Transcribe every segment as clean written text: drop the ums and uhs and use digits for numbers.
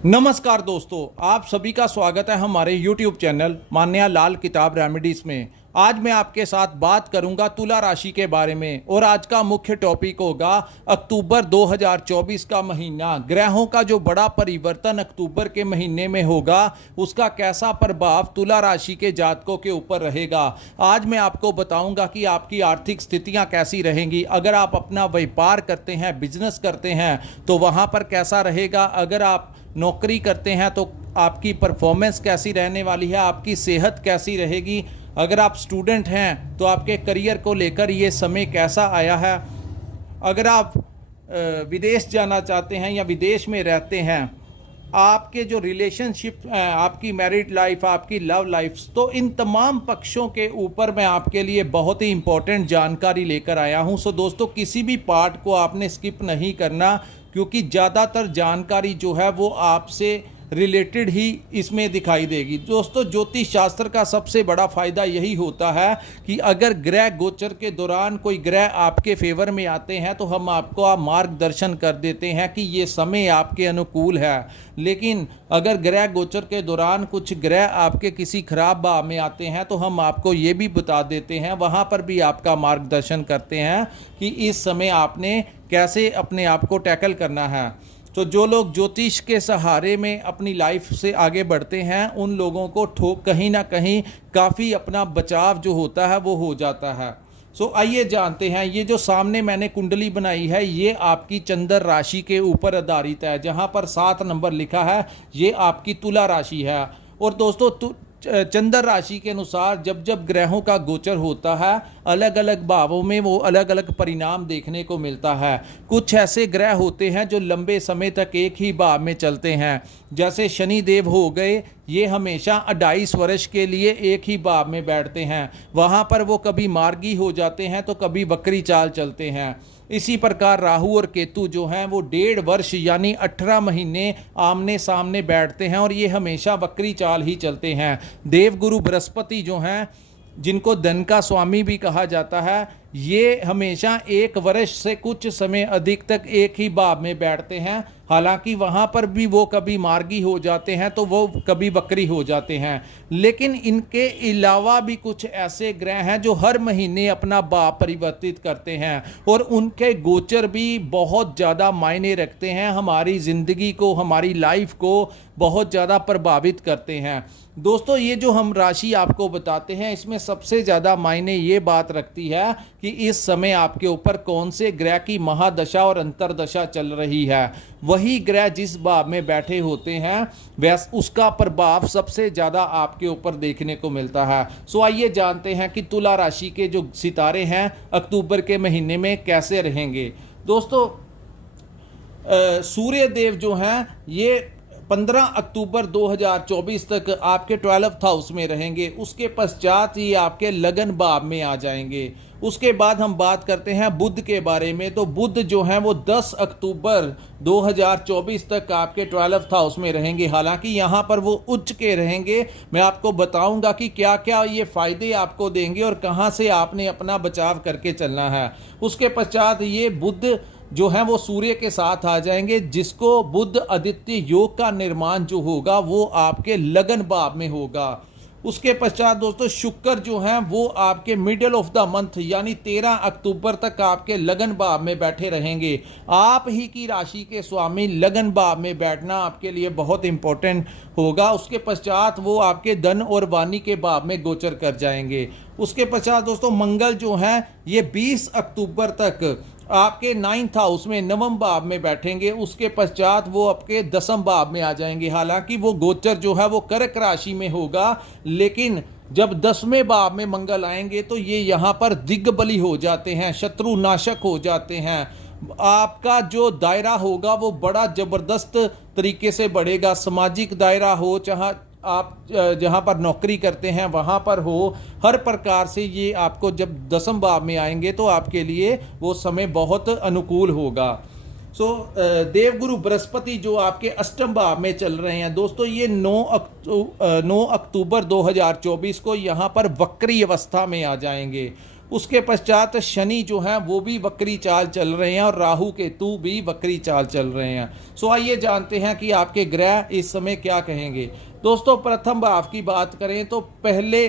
नमस्कार दोस्तों, आप सभी का स्वागत है हमारे YouTube चैनल मान्या लाल किताब रेमेडीज में। आज मैं आपके साथ बात करूंगा तुला राशि के बारे में और आज का मुख्य टॉपिक होगा अक्टूबर 2024 का महीना। ग्रहों का जो बड़ा परिवर्तन अक्टूबर के महीने में होगा उसका कैसा प्रभाव तुला राशि के जातकों के ऊपर रहेगा। आज मैं आपको बताऊंगा कि आपकी आर्थिक स्थितियां कैसी रहेंगी। अगर आप अपना व्यापार करते हैं, बिजनेस करते हैं तो वहां पर कैसा रहेगा। अगर आप नौकरी करते हैं तो आपकी परफॉर्मेंस कैसी रहने वाली है, आपकी सेहत कैसी रहेगी। अगर आप स्टूडेंट हैं तो आपके करियर को लेकर ये समय कैसा आया है। अगर आप विदेश जाना चाहते हैं या विदेश में रहते हैं, आपके जो रिलेशनशिप, आपकी मैरिड लाइफ, आपकी लव लाइफ, तो इन तमाम पक्षों के ऊपर मैं आपके लिए बहुत ही इम्पोर्टेंट जानकारी लेकर आया हूं। सो दोस्तों, किसी भी पार्ट को आपने स्किप नहीं करना, क्योंकि ज़्यादातर जानकारी जो है वो आपसे रिलेटेड ही इसमें दिखाई देगी। दोस्तों, ज्योतिष शास्त्र का सबसे बड़ा फ़ायदा यही होता है कि अगर ग्रह गोचर के दौरान कोई ग्रह आपके फेवर में आते हैं तो हम आपको मार्गदर्शन कर देते हैं कि ये समय आपके अनुकूल है। लेकिन अगर ग्रह गोचर के दौरान कुछ ग्रह आपके किसी खराब भाव में आते हैं तो हम आपको ये भी बता देते हैं, वहाँ पर भी आपका मार्गदर्शन करते हैं कि इस समय आपने कैसे अपने आप को टैकल करना है। तो जो लोग ज्योतिष के सहारे में अपनी लाइफ से आगे बढ़ते हैं उन लोगों को कहीं ना कहीं काफ़ी अपना बचाव जो होता है वो हो जाता है। सो आइए जानते हैं। ये जो सामने मैंने कुंडली बनाई है ये आपकी चंद्र राशि के ऊपर आधारित है। जहाँ पर 7 नंबर लिखा है ये आपकी तुला राशि है। और दोस्तों, चंद्र राशि के अनुसार जब जब ग्रहों का गोचर होता है अलग अलग भावों में वो अलग अलग परिणाम देखने को मिलता है। कुछ ऐसे ग्रह होते हैं जो लंबे समय तक एक ही भाव में चलते हैं, जैसे शनि देव हो गए। ये हमेशा 28 वर्ष के लिए एक ही भाव में बैठते हैं। वहाँ पर वो कभी मार्गी हो जाते हैं तो कभी वक्री चाल चलते हैं। इसी प्रकार राहु और केतु जो हैं वो 1.5 वर्ष यानी 18 महीने आमने सामने बैठते हैं और ये हमेशा वक्री चाल ही चलते हैं। देवगुरु बृहस्पति जो हैं, जिनको धन का स्वामी भी कहा जाता है, ये हमेशा 1 वर्ष से कुछ समय अधिक तक एक ही भाव में बैठते हैं। हालांकि वहाँ पर भी वो कभी मार्गी हो जाते हैं तो वो कभी वक्री हो जाते हैं। लेकिन इनके अलावा भी कुछ ऐसे ग्रह हैं जो हर महीने अपना भाव परिवर्तित करते हैं और उनके गोचर भी बहुत ज़्यादा मायने रखते हैं, हमारी ज़िंदगी को, हमारी लाइफ को बहुत ज़्यादा प्रभावित करते हैं। दोस्तों, ये जो हम राशि आपको बताते हैं इसमें सबसे ज़्यादा मायने ये बात रखती है कि इस समय आपके ऊपर कौन से ग्रह की महादशा और अंतरदशा चल रही है। वही ग्रह जिस भाव में बैठे होते हैं वैस उसका प्रभाव सबसे ज़्यादा आपके ऊपर देखने को मिलता है। सो आइए जानते हैं कि तुला राशि के जो सितारे हैं अक्टूबर के महीने में कैसे रहेंगे। दोस्तों, सूर्य देव जो हैं ये 15 अक्टूबर 2024 तक आपके 12th हाउस में रहेंगे। उसके पश्चात ये आपके लगन भाव में आ जाएंगे। उसके बाद हम बात करते हैं बुध के बारे में। तो बुध जो हैं वो 10 अक्टूबर 2024 तक आपके 12th हाउस में रहेंगे। हालांकि यहाँ पर वो उच्च के रहेंगे। मैं आपको बताऊंगा कि क्या क्या ये फ़ायदे आपको देंगे और कहाँ से आपने अपना बचाव करके चलना है। उसके पश्चात ये बुध जो है वो सूर्य के साथ आ जाएंगे, जिसको बुध आदित्य योग का निर्माण जो होगा वो आपके लगन भाव में होगा। उसके पश्चात दोस्तों शुक्र जो हैं वो आपके मिडिल ऑफ द मंथ यानी 13 अक्टूबर तक आपके लगन भाव में बैठे रहेंगे। आप ही की राशि के स्वामी लगन भाव में बैठना आपके लिए बहुत इंपॉर्टेंट होगा। उसके पश्चात वो आपके धन और वाणी के भाव में गोचर कर जाएंगे। उसके पश्चात दोस्तों मंगल जो हैं ये 20 अक्टूबर तक आपके 9th हाउस में नवम भाव में बैठेंगे। उसके पश्चात वो आपके 10वें भाव में आ जाएंगे। हालांकि वो गोचर जो है वो कर्क राशि में होगा, लेकिन जब 10वें भाव में मंगल आएंगे तो ये यहाँ पर दिग्बली हो जाते हैं, शत्रु नाशक हो जाते हैं। आपका जो दायरा होगा वो बड़ा ज़बरदस्त तरीके से बढ़ेगा। सामाजिक दायरा हो, चाहे आप जहाँ पर नौकरी करते हैं वहाँ पर हो, हर प्रकार से ये आपको जब 10वें भाव में आएंगे तो आपके लिए वो समय बहुत अनुकूल होगा। सो देवगुरु बृहस्पति जो आपके 8वें भाव में चल रहे हैं दोस्तों, ये 9 अक्टूबर 2024 को यहाँ पर वक्री अवस्था में आ जाएंगे। उसके पश्चात शनि जो है वो भी वक्री चाल चल रहे हैं और राहु केतु भी वक्री चाल चल रहे हैं। सो आइए जानते हैं कि आपके ग्रह इस समय क्या कहेंगे। दोस्तों, प्रथम भाव की बात करें तो पहले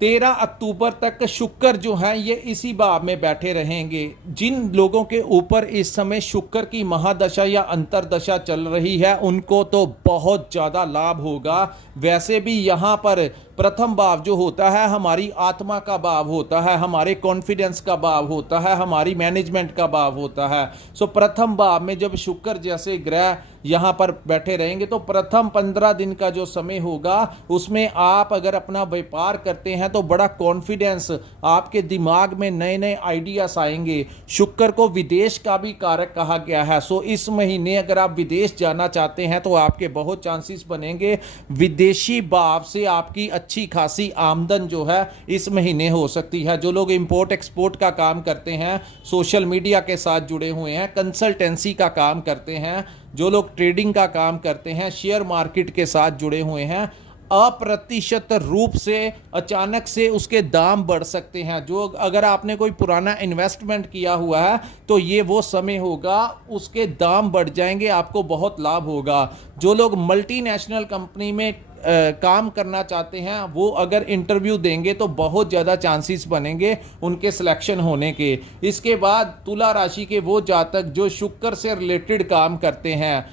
13 अक्टूबर तक शुक्र जो है ये इसी भाव में बैठे रहेंगे। जिन लोगों के ऊपर इस समय शुक्र की महादशा या अंतरदशा चल रही है उनको तो बहुत ज़्यादा लाभ होगा। वैसे भी यहाँ पर प्रथम भाव जो होता है हमारी आत्मा का भाव होता है, हमारे कॉन्फिडेंस का भाव होता है, हमारी मैनेजमेंट का भाव होता है। सो प्रथम भाव में जब शुक्र जैसे ग्रह यहाँ पर बैठे रहेंगे तो प्रथम 15 दिन का जो समय होगा उसमें आप अगर अपना व्यापार करते हैं तो बड़ा कॉन्फिडेंस, आपके दिमाग में नए नए आइडियाज आएंगे। शुक्र को विदेश का भी कारक कहा गया है। सो इस महीने अगर आप विदेश जाना चाहते हैं तो आपके बहुत चांसेस बनेंगे। विदेशी भाव से आपकी अच्छी खासी आमदन जो है इस महीने हो सकती है। जो लोग इंपोर्ट एक्सपोर्ट का काम करते हैं, सोशल मीडिया के साथ जुड़े हुए हैं, कंसल्टेंसी का काम करते हैं, जो लोग ट्रेडिंग का काम करते हैं, शेयर मार्केट के साथ जुड़े हुए हैं, अप्रतिशत रूप से अचानक से उसके दाम बढ़ सकते हैं। जो अगर आपने कोई पुराना इन्वेस्टमेंट किया हुआ है तो ये वो समय होगा, उसके दाम बढ़ जाएंगे, आपको बहुत लाभ होगा। जो लोग मल्टीनेशनल कंपनी में काम करना चाहते हैं वो अगर इंटरव्यू देंगे तो बहुत ज़्यादा चांसेस बनेंगे उनके सिलेक्शन होने के। इसके बाद तुला राशि के वो जातक जो शुक्र से रिलेटेड काम करते हैं,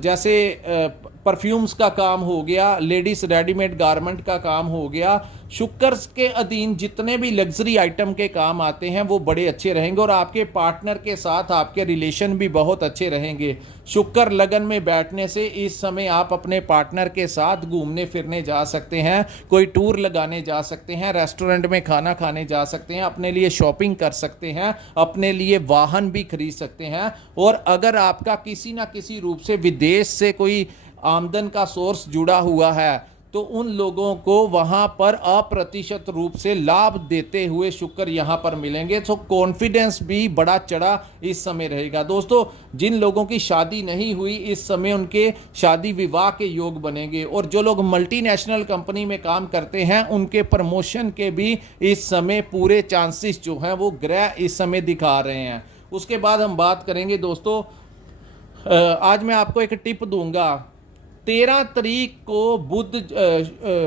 जैसे परफ्यूम्स का काम हो गया, लेडीज रेडीमेड गारमेंट का काम हो गया, शुक्र के अधीन जितने भी लग्जरी आइटम के काम आते हैं वो बड़े अच्छे रहेंगे और आपके पार्टनर के साथ आपके रिलेशन भी बहुत अच्छे रहेंगे। शुक्र लगन में बैठने से इस समय आप अपने पार्टनर के साथ घूमने फिरने जा सकते हैं, कोई टूर लगाने जा सकते हैं, रेस्टोरेंट में खाना खाने जा सकते हैं, अपने लिए शॉपिंग कर सकते हैं, अपने लिए वाहन भी खरीद सकते हैं। और अगर आपका किसी ना किसी रूप से विदेश से कोई आमदन का सोर्स जुड़ा हुआ है तो उन लोगों को वहां पर अप्रतिशत रूप से लाभ देते हुए शुक्र यहां पर मिलेंगे। तो कॉन्फिडेंस भी बड़ा चढ़ा इस समय रहेगा। दोस्तों, जिन लोगों की शादी नहीं हुई इस समय उनके शादी विवाह के योग बनेंगे और जो लोग मल्टीनेशनल कंपनी में काम करते हैं उनके प्रमोशन के भी इस समय पूरे चांसेस जो हैं वो ग्रह इस समय दिखा रहे हैं। उसके बाद हम बात करेंगे दोस्तों, आज मैं आपको एक टिप दूंगा। 13 तारीख को बुध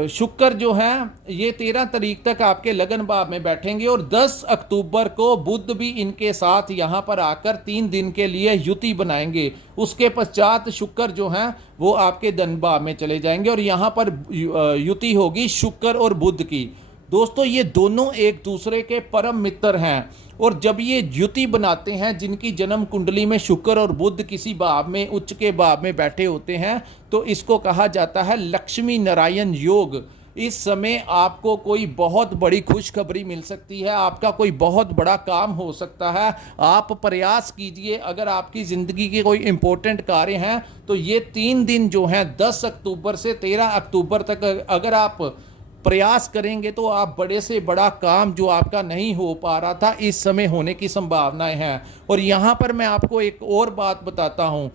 शुक्र जो है ये 13 तारीख तक आपके लगन भाव में बैठेंगे और 10 अक्टूबर को बुध भी इनके साथ यहाँ पर आकर 3 दिन के लिए युति बनाएंगे। उसके पश्चात शुक्र जो है वो आपके धन भाव में चले जाएंगे और यहाँ पर युति होगी शुक्र और बुध की। दोस्तों, ये दोनों एक दूसरे के परम मित्र हैं और जब ये युति बनाते हैं, जिनकी जन्म कुंडली में शुक्र और बुध किसी भाव में उच्च के भाव में बैठे होते हैं, तो इसको कहा जाता है लक्ष्मी नारायण योग। इस समय आपको कोई बहुत बड़ी खुशखबरी मिल सकती है, आपका कोई बहुत बड़ा काम हो सकता है। आप प्रयास कीजिए, अगर आपकी ज़िंदगी के कोई इंपॉर्टेंट कार्य हैं तो ये 3 दिन जो हैं 10 अक्टूबर से 13 अक्टूबर तक अगर आप प्रयास करेंगे तो आप बड़े से बड़ा काम जो आपका नहीं हो पा रहा था इस समय होने की संभावनाएं हैं। और यहाँ पर मैं आपको एक और बात बताता हूँ,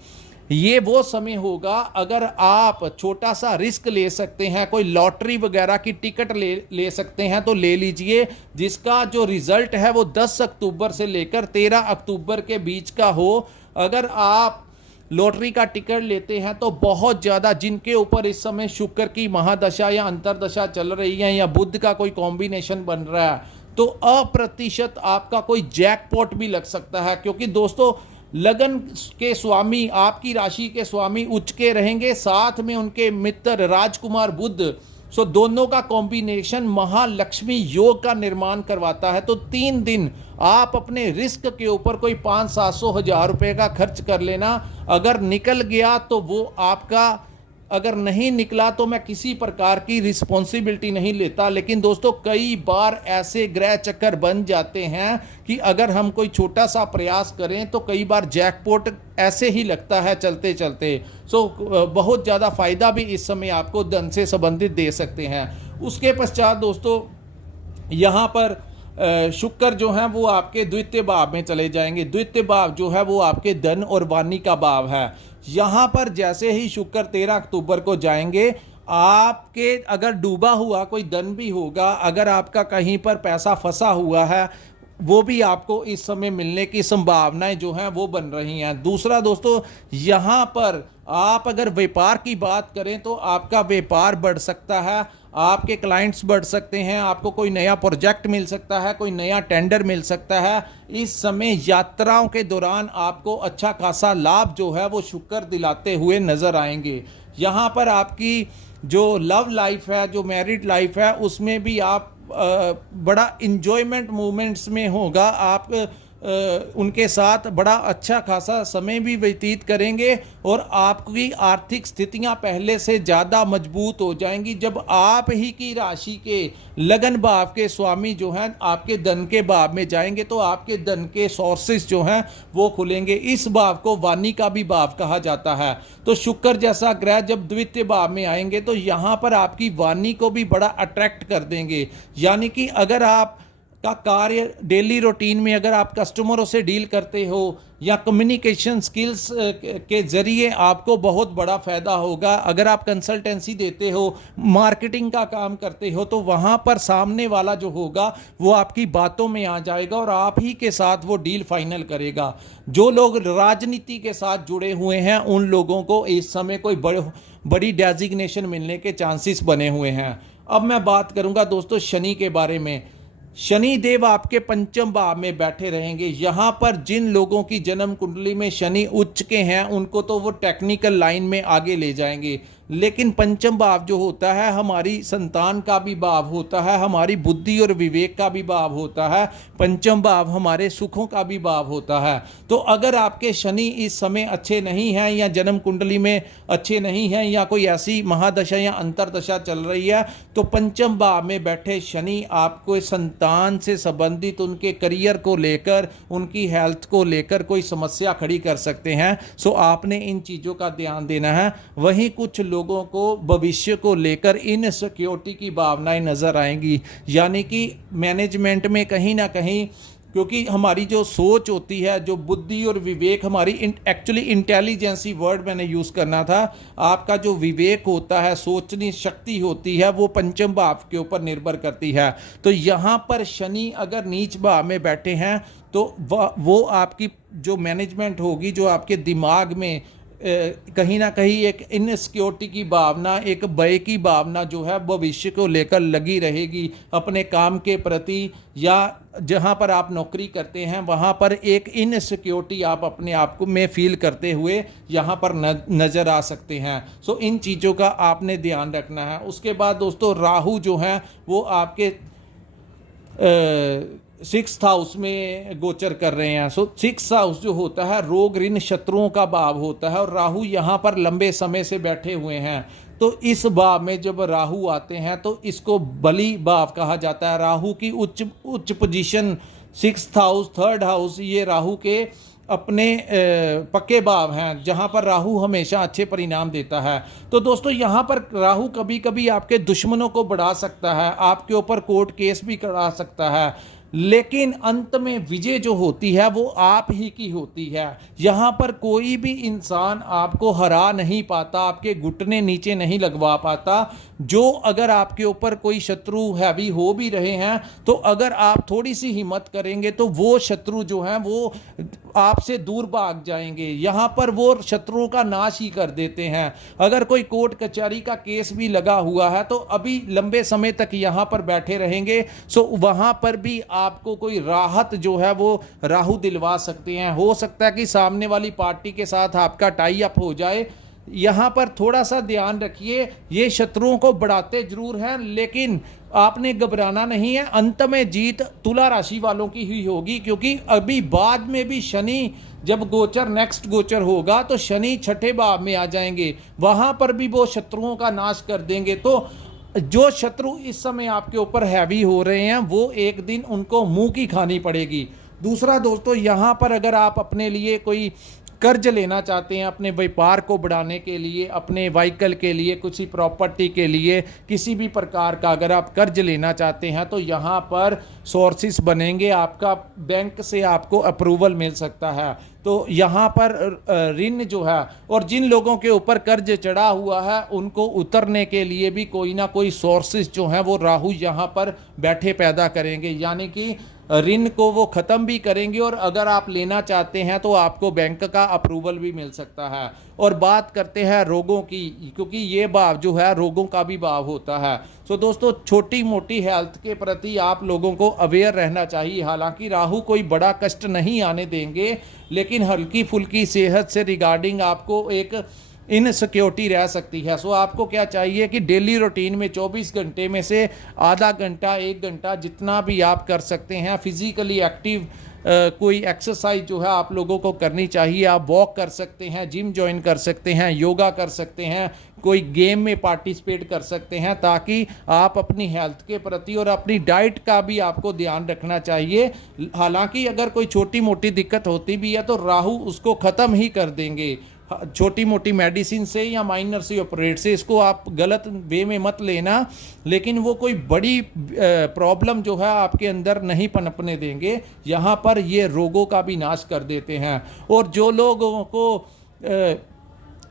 ये वो समय होगा अगर आप छोटा सा रिस्क ले सकते हैं, कोई लॉटरी वगैरह की टिकट ले सकते हैं तो ले लीजिए, जिसका जो रिजल्ट है वो 10 अक्टूबर से लेकर 13 अक्टूबर के बीच का हो। अगर आप लॉटरी का टिकट लेते हैं तो बहुत ज़्यादा, जिनके ऊपर इस समय शुक्र की महादशा या अंतरदशा चल रही है या बुध का कोई कॉम्बिनेशन बन रहा है, तो अप्रतिशत आपका कोई जैकपॉट भी लग सकता है। क्योंकि दोस्तों, लगन के स्वामी, आपकी राशि के स्वामी उच्च के रहेंगे, साथ में उनके मित्र राजकुमार बुध। सो दोनों का कॉम्बिनेशन महालक्ष्मी योग का निर्माण करवाता है। तो 3 दिन आप अपने रिस्क के ऊपर कोई 500-700 हज़ार रुपये का खर्च कर लेना। अगर निकल गया तो वो आपका, अगर नहीं निकला तो मैं किसी प्रकार की रिस्पॉन्सिबिलिटी नहीं लेता। लेकिन दोस्तों, कई बार ऐसे ग्रह चक्कर बन जाते हैं कि अगर हम कोई छोटा सा प्रयास करें तो कई बार जैकपॉट ऐसे ही लगता है चलते चलते। सो बहुत ज़्यादा फ़ायदा भी इस समय आपको धन से संबंधित दे सकते हैं। उसके पश्चात दोस्तों, यहाँ पर शुक्र जो है वो आपके द्वितीय भाव में चले जाएंगे। द्वितीय भाव जो है वो आपके धन और वाणी का भाव है। यहाँ पर जैसे ही शुक्र 13 अक्टूबर को जाएंगे, आपके अगर डूबा हुआ कोई धन भी होगा, अगर आपका कहीं पर पैसा फंसा हुआ है, वो भी आपको इस समय मिलने की संभावनाएं जो हैं वो बन रही हैं। दूसरा दोस्तों, यहाँ पर आप अगर व्यापार की बात करें तो आपका व्यापार बढ़ सकता है, आपके क्लाइंट्स बढ़ सकते हैं, आपको कोई नया प्रोजेक्ट मिल सकता है, कोई नया टेंडर मिल सकता है। इस समय यात्राओं के दौरान आपको अच्छा खासा लाभ जो है वो शुक्र दिलाते हुए नजर आएंगे। यहाँ पर आपकी जो लव लाइफ है, जो मैरिड लाइफ है, उसमें भी आप बड़ा इंजॉयमेंट मोमेंट्स में होगा। आप उनके साथ बड़ा अच्छा खासा समय भी व्यतीत करेंगे और आपकी आर्थिक स्थितियां पहले से ज़्यादा मजबूत हो जाएंगी जब आप ही की राशि के लगन भाव के स्वामी जो हैं आपके धन के भाव में जाएंगे, तो आपके धन के सोर्सेस जो हैं वो खुलेंगे। इस भाव को वाणी का भी भाव कहा जाता है। तो शुक्र जैसा ग्रह जब द्वितीय भाव में आएंगे तो यहाँ पर आपकी वाणी को भी बड़ा अट्रैक्ट कर देंगे। यानी कि अगर आप का कार्य डेली रूटीन में अगर आप कस्टमरों से डील करते हो या कम्युनिकेशन स्किल्स के ज़रिए आपको बहुत बड़ा फ़ायदा होगा। अगर आप कंसल्टेंसी देते हो, मार्केटिंग का काम करते हो, तो वहाँ पर सामने वाला जो होगा वो आपकी बातों में आ जाएगा और आप ही के साथ वो डील फाइनल करेगा। जो लोग राजनीति के साथ जुड़े हुए हैं उन लोगों को इस समय कोई बड़ी डेजिग्नेशन मिलने के चांसेस बने हुए हैं। अब मैं बात करूँगा दोस्तों शनि के बारे में। शनि देव आपके पंचम भाव में बैठे रहेंगे। यहाँ पर जिन लोगों की जन्म कुंडली में शनि उच्च के हैं उनको तो वो टेक्निकल लाइन में आगे ले जाएंगे, लेकिन पंचम भाव जो होता है हमारी संतान का भी भाव होता है, हमारी बुद्धि और विवेक का भी भाव होता है, पंचम भाव हमारे सुखों का भी भाव होता है। तो अगर आपके शनि इस समय अच्छे नहीं हैं या जन्म कुंडली में अच्छे नहीं हैं या कोई ऐसी महादशा या अंतरदशा चल रही है, तो पंचम भाव में बैठे शनि आपको संतान से संबंधित उनके करियर को लेकर, उनकी हेल्थ को लेकर कोई समस्या खड़ी कर सकते हैं। सो आपने इन चीज़ों का ध्यान देना है। वहीं कुछ लोगों को भविष्य को लेकर इनसिक्योरिटी की भावनाएं नजर आएंगी, यानी कि मैनेजमेंट में कहीं ना कहीं, क्योंकि हमारी जो सोच होती है, जो बुद्धि और विवेक, हमारी एक्चुअली इंटेलिजेंसी वर्ड मैंने यूज़ करना था, आपका जो विवेक होता है, सोचनी शक्ति होती है, वो पंचम भाव के ऊपर निर्भर करती है। तो यहाँ पर शनि अगर नीच भाव में बैठे हैं तो वो आपकी जो मैनेजमेंट होगी, जो आपके दिमाग में कहीं ना कहीं एक इनसिक्योरिटी की भावना, एक भय की भावना जो है भविष्य को लेकर लगी रहेगी। अपने काम के प्रति या जहां पर आप नौकरी करते हैं वहां पर एक इनसिक्योरिटी आप अपने आप को में फील करते हुए यहां पर नज़र आ सकते हैं। सो इन चीज़ों का आपने ध्यान रखना है। उसके बाद दोस्तों राहु जो हैं वो आपके 6th हाउस में गोचर कर रहे हैं। सो 6th हाउस जो होता है रोग ऋण शत्रुओं का भाव होता है और राहु यहाँ पर लंबे समय से बैठे हुए हैं। तो इस भाव में जब राहु आते हैं तो इसको बली भाव कहा जाता है। राहु की उच्च position 6th house, 3rd house, ये राहु के अपने पक्के भाव हैं जहां पर राहु हमेशा अच्छे परिणाम देता है। तो दोस्तों यहाँ पर राहु कभी कभी आपके दुश्मनों को बढ़ा सकता है, आपके ऊपर कोर्ट केस भी करा सकता है, लेकिन अंत में विजय जो होती है वो आप ही की होती है। यहाँ पर कोई भी इंसान आपको हरा नहीं पाता, आपके घुटने नीचे नहीं लगवा पाता। जो अगर आपके ऊपर कोई शत्रु हैवी हो भी रहे हैं तो अगर आप थोड़ी सी हिम्मत करेंगे तो वो शत्रु जो हैं वो आपसे दूर भाग जाएंगे। यहाँ पर वो शत्रुओं का नाश ही कर देते हैं। अगर कोई कोर्ट कचहरी का केस भी लगा हुआ है तो अभी लंबे समय तक यहाँ पर बैठे रहेंगे। सो वहाँ पर भी आपको कोई राहत जो है वो राहु दिलवा सकते हैं। हो सकता है कि सामने वाली पार्टी के साथ आपका टाई अप हो जाए। यहाँ पर थोड़ा सा ध्यान रखिए, ये शत्रुओं को बढ़ाते जरूर हैं लेकिन आपने घबराना नहीं है। अंत में जीत तुला राशि वालों की ही होगी, क्योंकि अभी बाद में भी शनि जब गोचर नेक्स्ट गोचर होगा तो शनि 6ठे भाव में आ जाएंगे, वहां पर भी वो शत्रुओं का नाश कर देंगे। तो जो शत्रु इस समय आपके ऊपर हैवी हो रहे हैं वो एक दिन उनको मुंह की खानी पड़ेगी। दूसरा दोस्तों, यहाँ पर अगर आप अपने लिए कोई कर्ज लेना चाहते हैं अपने व्यापार को बढ़ाने के लिए, अपने व्हीकल के लिए, किसी प्रॉपर्टी के लिए, किसी भी प्रकार का अगर आप कर्ज लेना चाहते हैं तो यहाँ पर सोर्सेस बनेंगे, आपका बैंक से आपको अप्रूवल मिल सकता है। तो यहाँ पर ऋण जो है, और जिन लोगों के ऊपर कर्ज चढ़ा हुआ है उनको उतरने के लिए भी कोई ना कोई सोर्सेस जो हैं वो राहु यहाँ पर बैठे पैदा करेंगे, यानी कि ऋण को वो ख़त्म भी करेंगे, और अगर आप लेना चाहते हैं तो आपको बैंक का अप्रूवल भी मिल सकता है। और बात करते हैं रोगों की, क्योंकि ये भाव जो है रोगों का भी भाव होता है। तो दोस्तों छोटी मोटी हेल्थ के प्रति आप लोगों को अवेयर रहना चाहिए। हालांकि राहु कोई बड़ा कष्ट नहीं आने देंगे, लेकिन हल्की फुल्की सेहत से रिगार्डिंग आपको एक इनसिक्योरिटी रह सकती है। सो आपको क्या चाहिए कि डेली रूटीन में 24 घंटे में से आधा घंटा 1 घंटा जितना भी आप कर सकते हैं फिजिकली एक्टिव कोई एक्सरसाइज जो है आप लोगों को करनी चाहिए। आप वॉक कर सकते हैं, जिम ज्वाइन कर सकते हैं, योगा कर सकते हैं, कोई गेम में पार्टिसिपेट कर सकते हैं, ताकि आप अपनी हेल्थ के प्रति और अपनी डाइट का भी आपको ध्यान रखना चाहिए। हालांकि अगर कोई छोटी मोटी दिक्कत होती भी है तो राहु उसको ख़त्म ही कर देंगे, छोटी मोटी मेडिसिन से या माइनर से ऑपरेट से। इसको आप गलत वे में मत लेना, लेकिन वो कोई बड़ी प्रॉब्लम जो है आपके अंदर नहीं पनपने देंगे। यहाँ पर ये रोगों का भी नाश कर देते हैं। और जो लोगों को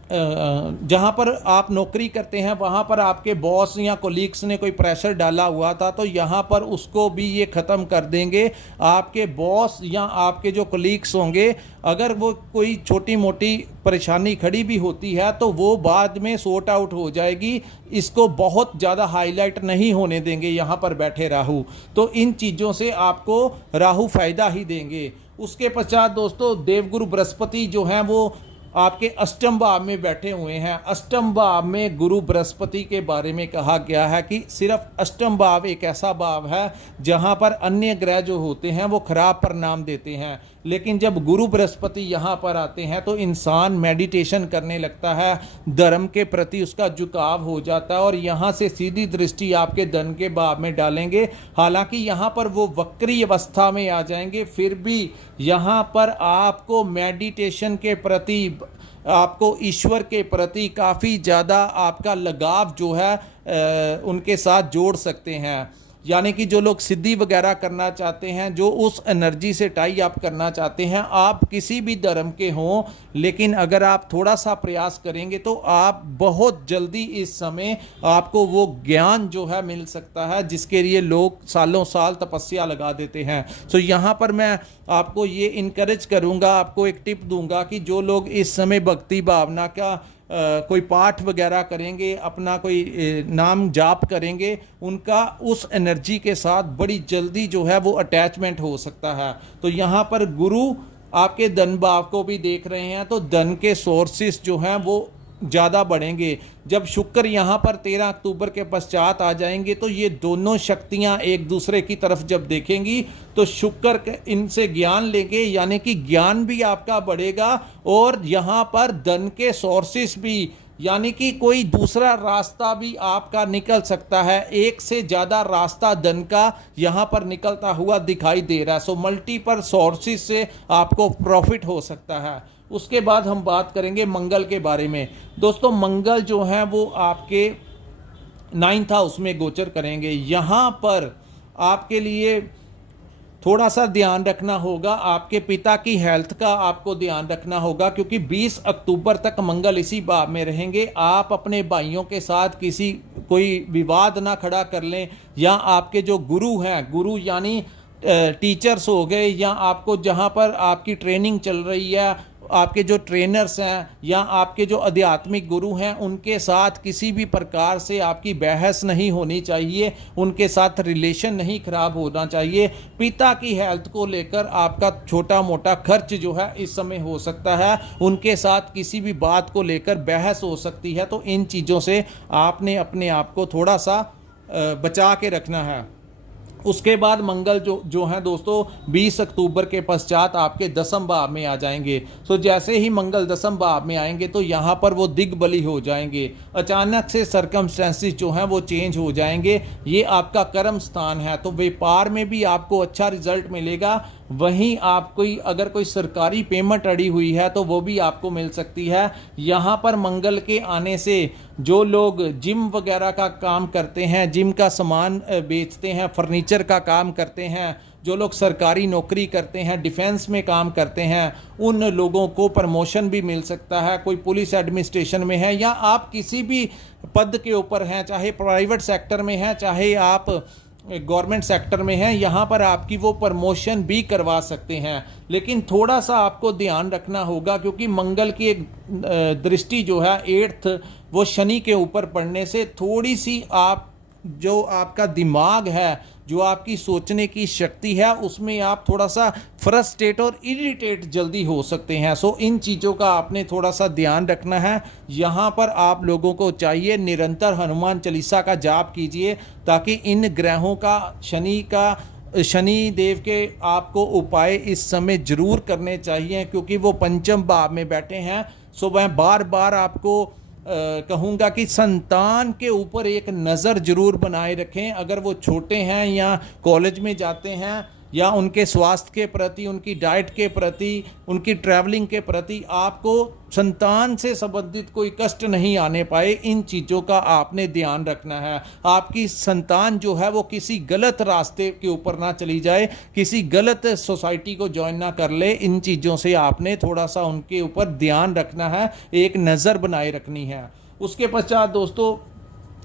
जहाँ पर आप नौकरी करते हैं वहाँ पर आपके बॉस या कोलीग्स ने कोई प्रेशर डाला हुआ था तो यहाँ पर उसको भी ये ख़त्म कर देंगे। आपके बॉस या आपके जो कोलीग्स होंगे, अगर वो कोई छोटी मोटी परेशानी खड़ी भी होती है तो वो बाद में सॉर्ट आउट हो जाएगी। इसको बहुत ज़्यादा हाईलाइट नहीं होने देंगे यहाँ पर बैठे राहु। तो इन चीज़ों से आपको राहु फ़ायदा ही देंगे। उसके पश्चात दोस्तों देवगुरु बृहस्पति जो हैं वो आपके अष्टम भाव में बैठे हुए हैं। अष्टम भाव में गुरु बृहस्पति के बारे में कहा गया है कि सिर्फ अष्टम भाव एक ऐसा भाव है जहां पर अन्य ग्रह जो होते हैं वो खराब परिणाम देते हैं, लेकिन जब गुरु बृहस्पति यहाँ पर आते हैं तो इंसान मेडिटेशन करने लगता है, धर्म के प्रति उसका झुकाव हो जाता है और यहाँ से सीधी दृष्टि आपके धन के भाव में डालेंगे। हालांकि यहाँ पर वो वक्री अवस्था में आ जाएंगे, फिर भी यहाँ पर आपको मेडिटेशन के प्रति, आपको ईश्वर के प्रति काफ़ी ज़्यादा आपका लगाव जो है उनके साथ जोड़ सकते हैं। यानी कि जो लोग सिद्धि वगैरह करना चाहते हैं, जो उस एनर्जी से टाई अप करना चाहते हैं, आप किसी भी धर्म के हों, लेकिन अगर आप थोड़ा सा प्रयास करेंगे तो आप बहुत जल्दी इस समय आपको वो ज्ञान जो है मिल सकता है जिसके लिए लोग सालों साल तपस्या लगा देते हैं। सो यहाँ पर मैं आपको ये इनकरेज करूँगा, आपको एक टिप दूंगा कि जो लोग इस समय भक्ति भावना का कोई पाठ वगैरह करेंगे, अपना कोई नाम जाप करेंगे, उनका उस एनर्जी के साथ बड़ी जल्दी जो है वो अटैचमेंट हो सकता है। तो यहाँ पर गुरु आपके धन भाव को भी देख रहे हैं तो धन के सोर्सेस जो हैं वो ज़्यादा बढ़ेंगे। जब शुक्र यहाँ पर 13 अक्टूबर के पश्चात आ जाएंगे तो ये दोनों शक्तियाँ एक दूसरे की तरफ जब देखेंगी तो शुक्र इनसे ज्ञान लेंगे, यानी कि ज्ञान भी आपका बढ़ेगा और यहाँ पर धन के सोर्सेस भी, यानी कि कोई दूसरा रास्ता भी आपका निकल सकता है। एक से ज़्यादा रास्ता धन का यहाँ पर निकलता हुआ दिखाई दे रहा है। सो मल्टीपल सोर्सेस से आपको प्रॉफिट हो सकता है। उसके बाद हम बात करेंगे मंगल के बारे में। दोस्तों मंगल जो है वो आपके 9th हाउस में गोचर करेंगे। यहाँ पर आपके लिए थोड़ा सा ध्यान रखना होगा, आपके पिता की हेल्थ का आपको ध्यान रखना होगा, क्योंकि 20 अक्टूबर तक मंगल इसी भाव में रहेंगे। आप अपने भाइयों के साथ कोई विवाद ना खड़ा कर लें, या आपके जो गुरु हैं, गुरु यानी टीचर्स हो गए, या आपको जहाँ पर आपकी ट्रेनिंग चल रही है, आपके जो ट्रेनर्स हैं या आपके जो आध्यात्मिक गुरु हैं, उनके साथ किसी भी प्रकार से आपकी बहस नहीं होनी चाहिए, उनके साथ रिलेशन नहीं खराब होना चाहिए। पिता की हेल्थ को लेकर आपका छोटा मोटा खर्च जो है इस समय हो सकता है, उनके साथ किसी भी बात को लेकर बहस हो सकती है। तो इन चीज़ों से आपने अपने आप को थोड़ा सा बचा के रखना है। उसके बाद मंगल जो है दोस्तों 20 अक्टूबर के पश्चात आपके 10वें भाव में आ जाएंगे। सो जैसे ही मंगल 10वें भाव में आएंगे तो यहाँ पर वो दिग्बली हो जाएंगे। अचानक से सर्कमस्टेंसेस जो हैं वो चेंज हो जाएंगे। ये आपका कर्म स्थान है, तो व्यापार में भी आपको अच्छा रिजल्ट मिलेगा। वहीं आपको अगर कोई सरकारी पेमेंट अड़ी हुई है तो वो भी आपको मिल सकती है। यहाँ पर मंगल के आने से जो लोग जिम वगैरह का काम करते हैं, जिम का सामान बेचते हैं, फर्नीचर का काम करते हैं, जो लोग सरकारी नौकरी करते हैं, डिफेंस में काम करते हैं, उन लोगों को प्रमोशन भी मिल सकता है। कोई पुलिस एडमिनिस्ट्रेशन में है या आप किसी भी पद के ऊपर हैं, चाहे प्राइवेट सेक्टर में हैं, चाहे आप गवर्नमेंट सेक्टर में हैं, यहाँ पर आपकी वो प्रमोशन भी करवा सकते हैं। लेकिन थोड़ा सा आपको ध्यान रखना होगा, क्योंकि मंगल की एक दृष्टि जो है 8th वो शनि के ऊपर पड़ने से थोड़ी सी आप जो आपका दिमाग है, जो आपकी सोचने की शक्ति है, उसमें आप थोड़ा सा फ्रस्ट्रेट और इरिटेट जल्दी हो सकते हैं। सो इन चीज़ों का आपने थोड़ा सा ध्यान रखना है। यहाँ पर आप लोगों को चाहिए निरंतर हनुमान चालीसा का जाप कीजिए, ताकि इन ग्रहों का शनि देव के आपको उपाय इस समय जरूर करने चाहिए, क्योंकि वो पंचम भाव में बैठे हैं। सो मैं बार बार आपको कहूँगा कि संतान के ऊपर एक नज़र जरूर बनाए रखें। अगर वो छोटे हैं या कॉलेज में जाते हैं, या उनके स्वास्थ्य के प्रति, उनकी डाइट के प्रति, उनकी ट्रैवलिंग के प्रति आपको संतान से संबंधित कोई कष्ट नहीं आने पाए, इन चीज़ों का आपने ध्यान रखना है। आपकी संतान जो है वो किसी गलत रास्ते के ऊपर ना चली जाए, किसी गलत सोसाइटी को ज्वाइन ना कर ले। इन चीज़ों से आपने थोड़ा सा उनके ऊपर ध्यान रखना है, एक नज़र बनाए रखनी है। उसके पश्चात दोस्तों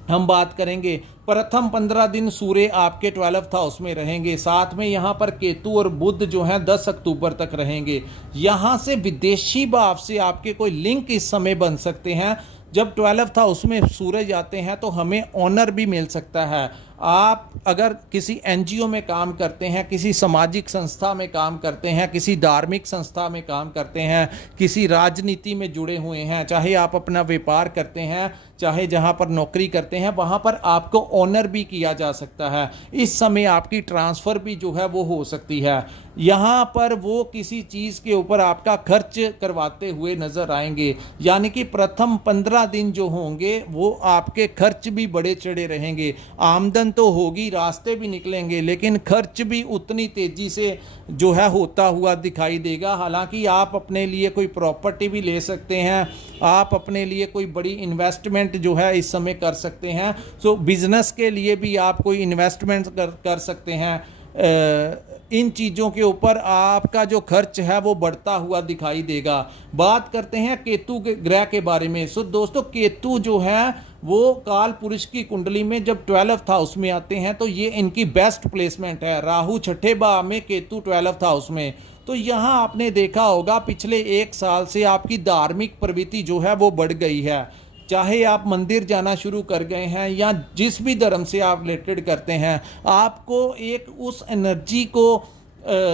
हम बात करेंगे, प्रथम 15 दिन सूर्य आपके 12th हाउस में रहेंगे। साथ में यहाँ पर केतु और बुध जो हैं 10 अक्टूबर तक रहेंगे। यहाँ से विदेशी भाव से आपके कोई लिंक इस समय बन सकते हैं। जब 12th हाउस में सूर्य जाते हैं तो हमें ऑनर भी मिल सकता है। आप अगर किसी एनजीओ में काम करते हैं, किसी सामाजिक संस्था में काम करते हैं, किसी धार्मिक संस्था में काम करते हैं, किसी राजनीति में जुड़े हुए हैं, चाहे आप अपना व्यापार करते हैं, चाहे जहां पर नौकरी करते हैं, वहां पर आपको ऑनर भी किया जा सकता है। इस समय आपकी ट्रांसफ़र भी जो है वो हो सकती है। यहाँ पर वो किसी चीज़ के ऊपर आपका खर्च करवाते हुए नज़र आएंगे। यानी कि प्रथम 15 दिन जो होंगे वो आपके खर्च भी बड़े चढ़े रहेंगे। आमदन तो होगी, रास्ते भी निकलेंगे, लेकिन खर्च भी उतनी तेज़ी से जो है होता हुआ दिखाई देगा। हालांकि आप अपने लिए कोई प्रॉपर्टी भी ले सकते हैं, आप अपने लिए कोई बड़ी इन्वेस्टमेंट जो है इस समय कर सकते हैं। सो बिजनेस के लिए भी आप कोई इन्वेस्टमेंट कर सकते हैं। इन चीज़ों के ऊपर आपका जो खर्च है वो बढ़ता हुआ दिखाई देगा। बात करते हैं केतु के ग्रह के बारे में। सो दोस्तों, केतु जो है वो काल पुरुष की कुंडली में जब 12th हाउस में आते हैं तो ये इनकी बेस्ट प्लेसमेंट है। राहु 6ठे भाव में, केतु 12th हाउस में। तो यहाँ आपने देखा होगा पिछले 1 साल से आपकी धार्मिक प्रवृत्ति जो है वो बढ़ गई है। चाहे आप मंदिर जाना शुरू कर गए हैं या जिस भी धर्म से आप रिलेटेड करते हैं, आपको एक उस एनर्जी को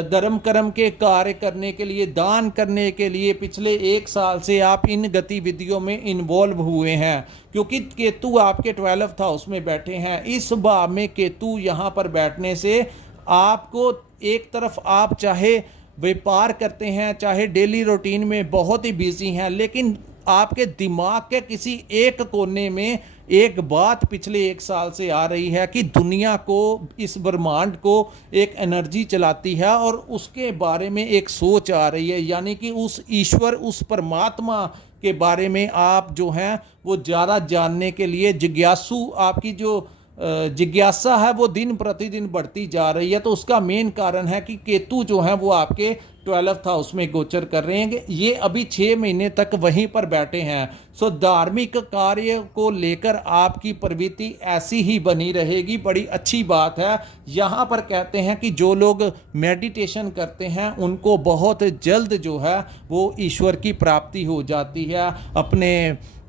धर्म कर्म के कार्य करने के लिए, दान करने के लिए पिछले 1 साल से आप इन गतिविधियों में इन्वॉल्व हुए हैं। क्योंकि केतु आपके 12th हाउस में बैठे हैं। इस भाव में केतु यहाँ पर बैठने से आपको एक तरफ आप चाहे व्यापार करते हैं, चाहे डेली रूटीन में बहुत ही बिजी हैं, लेकिन आपके दिमाग के किसी एक कोने में एक बात पिछले 1 साल से आ रही है कि दुनिया को, इस ब्रह्मांड को एक एनर्जी चलाती है और उसके बारे में एक सोच आ रही है। यानी कि उस ईश्वर, उस परमात्मा के बारे में आप जो हैं वो ज़्यादा जानने के लिए जिज्ञासु, आपकी जो जिज्ञासा है वो दिन प्रतिदिन बढ़ती जा रही है। तो उसका मेन कारण है कि केतु जो है वो आपके 12th हाउस में गोचर कर रहे हैं। ये अभी 6 महीने तक वहीं पर बैठे हैं। सो धार्मिक कार्य को लेकर आपकी प्रवृत्ति ऐसी ही बनी रहेगी। बड़ी अच्छी बात है। यहाँ पर कहते हैं कि जो लोग मेडिटेशन करते हैं उनको बहुत जल्द जो है वो ईश्वर की प्राप्ति हो जाती है। अपने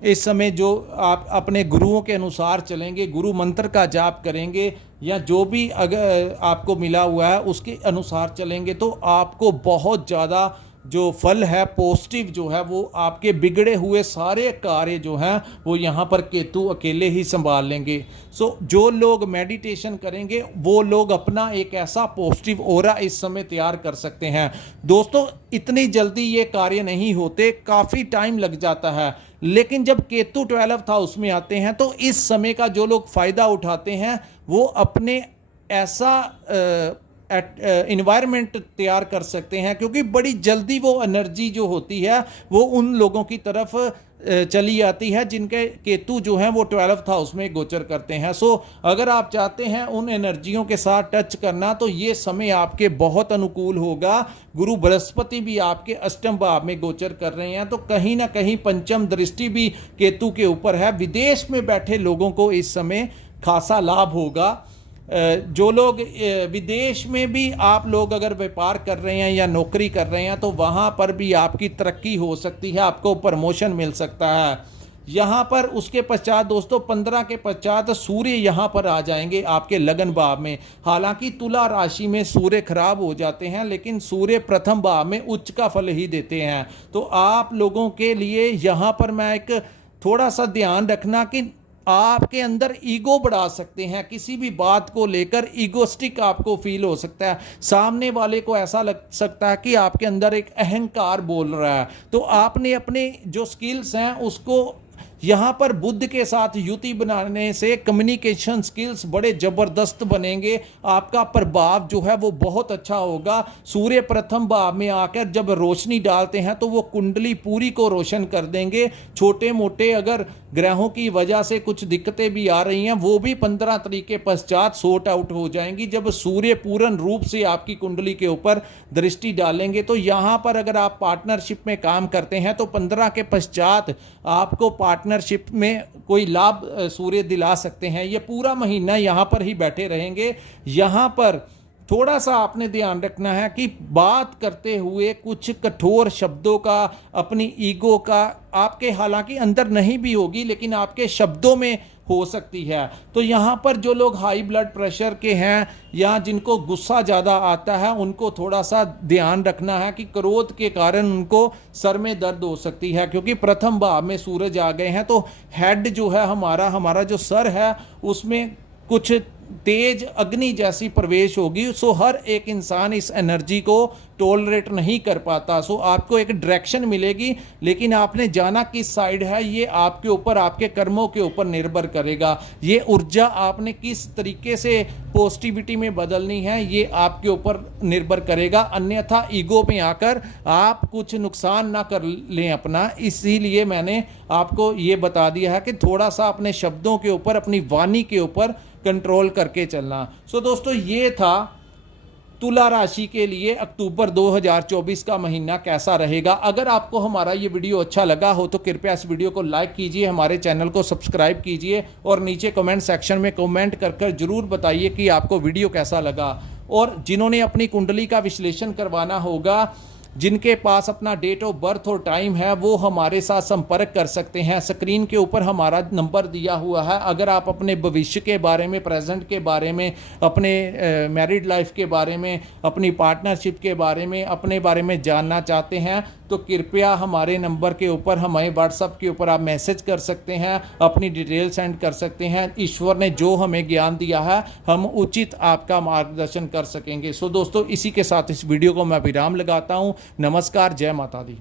इस समय जो आप अपने गुरुओं के अनुसार चलेंगे, गुरु मंत्र का जाप करेंगे या जो भी अगर आपको मिला हुआ है उसके अनुसार चलेंगे तो आपको बहुत ज़्यादा जो फल है, पॉजिटिव जो है वो आपके बिगड़े हुए सारे कार्य जो हैं वो यहाँ पर केतु अकेले ही संभाल लेंगे। सो जो लोग मेडिटेशन करेंगे वो लोग अपना एक ऐसा पॉजिटिव ऑरा इस समय तैयार कर सकते हैं। दोस्तों, इतनी जल्दी ये कार्य नहीं होते, काफ़ी टाइम लग जाता है। लेकिन जब केतु 12th हाउस में आते हैं तो इस समय का जो लोग फ़ायदा उठाते हैं वो अपने ऐसा इन्वायरमेंट तैयार कर सकते हैं, क्योंकि बड़ी जल्दी वो एनर्जी जो होती है वो उन लोगों की तरफ चली जाती है जिनके केतु जो हैं वो 12th हाउस में गोचर करते हैं। सो अगर आप चाहते हैं उन एनर्जियों के साथ टच करना तो ये समय आपके बहुत अनुकूल होगा। गुरु बृहस्पति भी आपके अष्टम भाव में गोचर कर रहे हैं, तो कहीं ना कहीं पंचम दृष्टि भी केतु के ऊपर है। विदेश में बैठे लोगों को इस समय खासा लाभ होगा। जो लोग विदेश में भी आप लोग अगर व्यापार कर रहे हैं या नौकरी कर रहे हैं तो वहाँ पर भी आपकी तरक्की हो सकती है, आपको प्रमोशन मिल सकता है। यहाँ पर उसके पश्चात दोस्तों 15 के पश्चात सूर्य यहाँ पर आ जाएंगे आपके लगन भाव में। हालांकि तुला राशि में सूर्य खराब हो जाते हैं, लेकिन सूर्य प्रथम भाव में उच्च का फल ही देते हैं। तो आप लोगों के लिए यहाँ पर मैं एक थोड़ा सा ध्यान रखना कि आपके अंदर ईगो बढ़ा सकते हैं, किसी भी बात को लेकर ईगोस्टिक आपको फील हो सकता है। सामने वाले को ऐसा लग सकता है कि आपके अंदर एक अहंकार बोल रहा है। तो आपने अपने जो स्किल्स हैं उसको यहाँ पर बुद्ध के साथ युति बनाने से कम्युनिकेशन स्किल्स बड़े ज़बरदस्त बनेंगे। आपका प्रभाव जो है वो बहुत अच्छा होगा। सूर्य प्रथम भाव में आकर जब रोशनी डालते हैं तो वो कुंडली पूरी को रोशन कर देंगे। छोटे मोटे अगर ग्रहों की वजह से कुछ दिक्कतें भी आ रही हैं वो भी 15 तारीख के पश्चात सॉर्ट आउट हो जाएंगी, जब सूर्य पूर्ण रूप से आपकी कुंडली के ऊपर दृष्टि डालेंगे। तो यहाँ पर अगर आप पार्टनरशिप में काम करते हैं तो 15 के पश्चात आपको पार्टनरशिप में कोई लाभ सूर्य दिला सकते हैं। ये पूरा महीना यहाँ पर ही बैठे रहेंगे। यहाँ पर थोड़ा सा आपने ध्यान रखना है कि बात करते हुए कुछ कठोर शब्दों का, अपनी ईगो का आपके हालांकि अंदर नहीं भी होगी लेकिन आपके शब्दों में हो सकती है। तो यहाँ पर जो लोग हाई ब्लड प्रेशर के हैं या जिनको गुस्सा ज़्यादा आता है उनको थोड़ा सा ध्यान रखना है कि क्रोध के कारण उनको सर में दर्द हो सकती है, क्योंकि प्रथम भाव में सूरज आ गए हैं। तो हेड जो है हमारा जो सर है उसमें कुछ तेज अग्नि जैसी प्रवेश होगी। सो हर एक इंसान इस एनर्जी को टॉलरेट नहीं कर पाता। सो आपको एक डायरेक्शन मिलेगी, लेकिन आपने जाना किस साइड है ये आपके ऊपर, आपके कर्मों के ऊपर निर्भर करेगा। ये ऊर्जा आपने किस तरीके से पॉजिटिविटी में बदलनी है ये आपके ऊपर निर्भर करेगा। अन्यथा ईगो में आकर आप कुछ नुकसान ना कर लें अपना। इसीलिए मैंने आपको ये बता दिया है कि थोड़ा सा अपने शब्दों के ऊपर, अपनी वाणी के ऊपर कंट्रोल करके चलना। सो दोस्तों ये था तुला राशि के लिए अक्टूबर 2024 का महीना कैसा रहेगा। अगर आपको हमारा ये वीडियो अच्छा लगा हो तो कृपया इस वीडियो को लाइक कीजिए, हमारे चैनल को सब्सक्राइब कीजिए और नीचे कमेंट सेक्शन में कमेंट कर जरूर बताइए कि आपको वीडियो कैसा लगा। और जिन्होंने अपनी कुंडली का विश्लेषण करवाना होगा, जिनके पास अपना डेट ऑफ बर्थ और टाइम है, वो हमारे साथ संपर्क कर सकते हैं। स्क्रीन के ऊपर हमारा नंबर दिया हुआ है। अगर आप अपने भविष्य के बारे में, प्रेजेंट के बारे में, अपने मैरिड लाइफ के बारे में, अपनी पार्टनरशिप के बारे में, अपने बारे में जानना चाहते हैं तो कृपया हमारे नंबर के ऊपर, हमारे व्हाट्सएप के ऊपर आप मैसेज कर सकते हैं, अपनी डिटेल सेंड कर सकते हैं। ईश्वर ने जो हमें ज्ञान दिया है हम उचित आपका मार्गदर्शन कर सकेंगे। सो दोस्तों इसी के साथ इस वीडियो को मैं विराम लगाता हूँ। नमस्कार, जय माता दी।